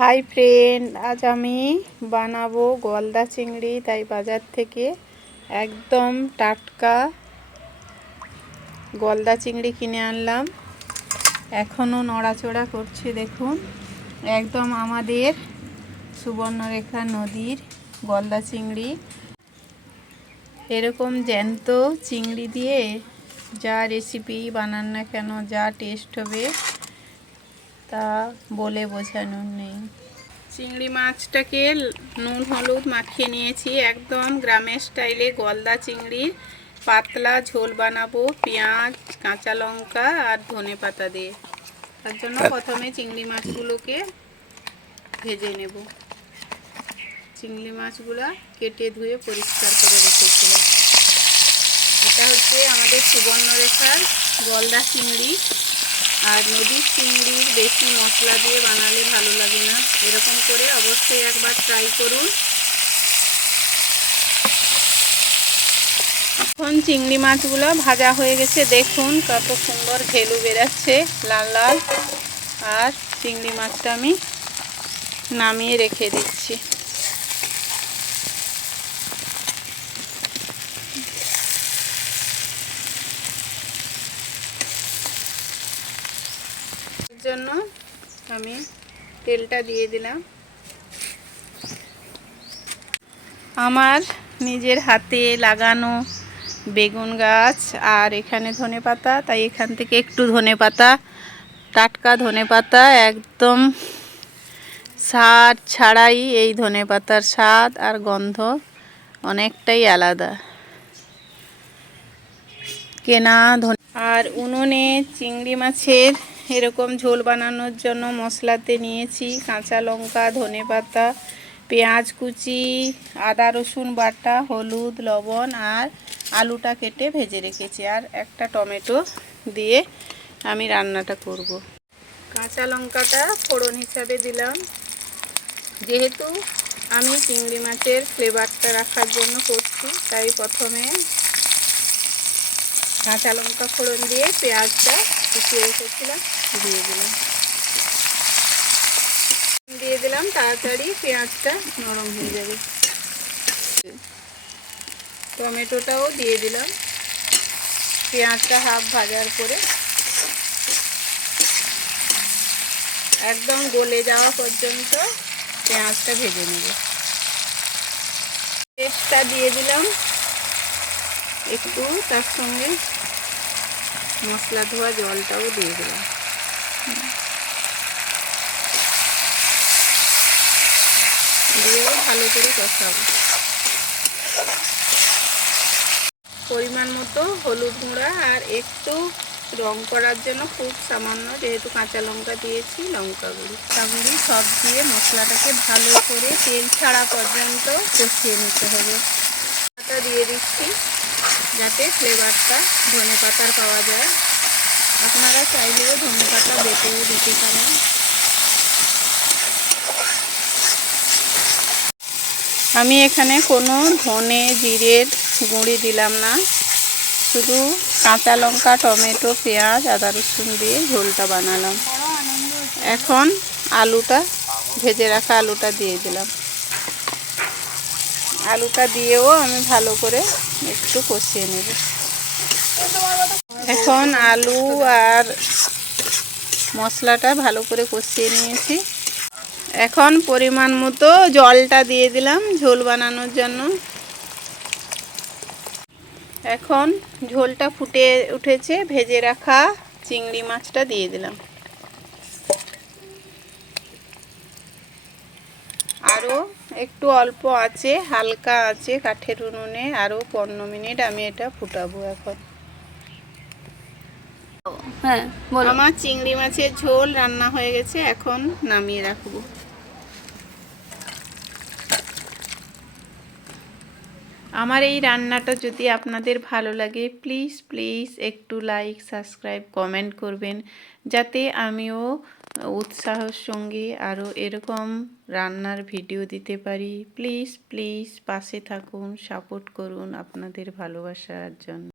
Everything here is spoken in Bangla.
হাই ফ্রেন্ড, আজ আমি বানাবো গলদা চিংড়ি। তাই বাজার থেকে একদম টাটকা গলদা চিংড়ি কিনে আনলাম। এখনও নড়াচড়া করছে, দেখুন। একদম আমাদের সুবর্ণরেখা নদীর গলদা চিংড়ি। এরকম জ্যান্ত চিংড়ি দিয়ে যা রেসিপি বানান না কেন, যা টেস্ট হবে তা বলে বোঝানোর নেই। চিংড়ি মাছটাকে নুন হলুদ মাখিয়ে নিয়েছি। একদম গ্রামের স্টাইলে গলদা চিংড়ির পাতলা ঝোল বানাবো, পেঁয়াজ, কাঁচা লঙ্কা আর ধনেপাতা দিয়ে। তার জন্য প্রথমে চিংড়ি মাছগুলোকে ভেজে নেব। চিংড়ি মাছগুলো কেটে ধুয়ে পরিষ্কার করে রেখেছিলাম। এটা হচ্ছে আমাদের সুবর্ণরেখার গলদা চিংড়ি। আর নদীর চিংড়ির বেশি মশলা দিয়ে বানালে ভালো লাগে না। এরকম করে অবশ্যই একবার ট্রাই করুন। এখন চিংড়ি মাছগুলো ভাজা হয়ে গেছে, দেখুন কত সুন্দর ঘেলু বেরাচ্ছে, লাল লাল। আর চিংড়ি মাছটা আমি নামিয়ে রেখে দিচ্ছি। জন্য আমি তেলটা দিয়ে দিলাম। আমার নিজের হাতে লাগানো বেগুন গাছ আর এখানে ধনেপাতা, তাই এখান থেকে একটু ধনেপাতা, টাটকা ধনেপাতা, একদম সার ছাড়াই এই ধনেপাতার স্বাদ আর গন্ধ অনেকটাই আলাদা। কেনা আর উনুনে চিংড়ি মাছের এরকম ঝোল বানানোর জন্য মশলাতে নিয়েছি কাঁচা লঙ্কা, ধনেপাতা, পেঁয়াজ কুচি, আদা রসুন বাটা, হলুদ, লবণ আর আলুটা কেটে ভেজে রেখেছি। আর একটা টমেটো দিয়ে আমি রান্নাটা করব। কাঁচা লঙ্কাটা ফোড়ন হিসাবে দিলাম। যেহেতু আমি চিংড়ি মাছের ফ্লেভারটা রাখার জন্য করছি, তাই প্রথমে কাঁচা লঙ্কা ফোড়ন দিয়ে পেঁয়াজটা কুচিয়ে রেখেছিলাম দিয়ে দিলাম। তাড়াতাড়ি পেঁয়াজটা নরম হয়ে যাবে। টমেটোটাও দিয়ে দিলাম। পেঁয়াজটা হাফ ভাজার পরে একদম গলে যাওয়া পর্যন্ত পেঁয়াজটা ভেজে নেব। পেস্টটা দিয়ে দিলাম একটু, তার সঙ্গে মশলা ধোয়া জলটাও দিয়ে দিলাম। দিয়ে ভালো করে কষাবো। পরিমাণ মতো হলুদ গুঁড়া আর একটু রং করার জন্য খুব সামান্য, যেহেতু কাঁচা লঙ্কা দিয়েছি, লঙ্কা গুঁড়ি সব দিয়ে মশলাটাকে ভালো করে তেল ছাড়া পর্যন্ত কষিয়ে নিতে হবে। এটা দিয়ে দিচ্ছি যাতে ফ্লেভারটা ধনেপাতার পাওয়া যায়। আপনারা চাইলেও ধনেপাতা বেটেও দিতে পারেন। আমি এখানে কোনো ধনে জিরের গুঁড়ি দিলাম না, শুধু কাঁচা লঙ্কা, টমেটো, পেঁয়াজ, আদা রসুন দিয়ে ঝোলটা বানালাম। এখন আলুটা, ভেজে রাখা আলুটা দিয়ে দিলাম। আলুটা দিয়েও আমি ভালো করে একটু কষিয়ে নেব। এখন আলু আর মশলাটা ভালো করে কষিয়ে নিয়েছি। এখন পরিমাণ মতো জলটা দিয়ে দিলাম ঝোল বানানোর জন্য। এখন ঝোলটা ফুটে উঠেছে, ভেজে রাখা চিংড়ি মাছটা দিয়ে দিলাম। আরও একটু অল্প আছে, হালকা আছে কাঠের উনুনে আরও 15 মিনিট আমি এটা ফুটাবো। এখন হ্যাঁ, আমার চিংড়ি মাছের ঝোল রান্না হয়ে গেছে, এখন নামিয়ে রাখবো। আমার এই রান্নাটা যদি আপনাদের ভালো লাগে, প্লিজ একটু লাইক, সাবস্ক্রাইব, কমেন্ট করবেন, যাতে আমিও উৎসাহের সঙ্গে আরও এরকম রান্নার ভিডিও দিতে পারি। প্লিজ পাশে থাকুন, সাপোর্ট করুন আপনাদের ভালোবাসার জন্য।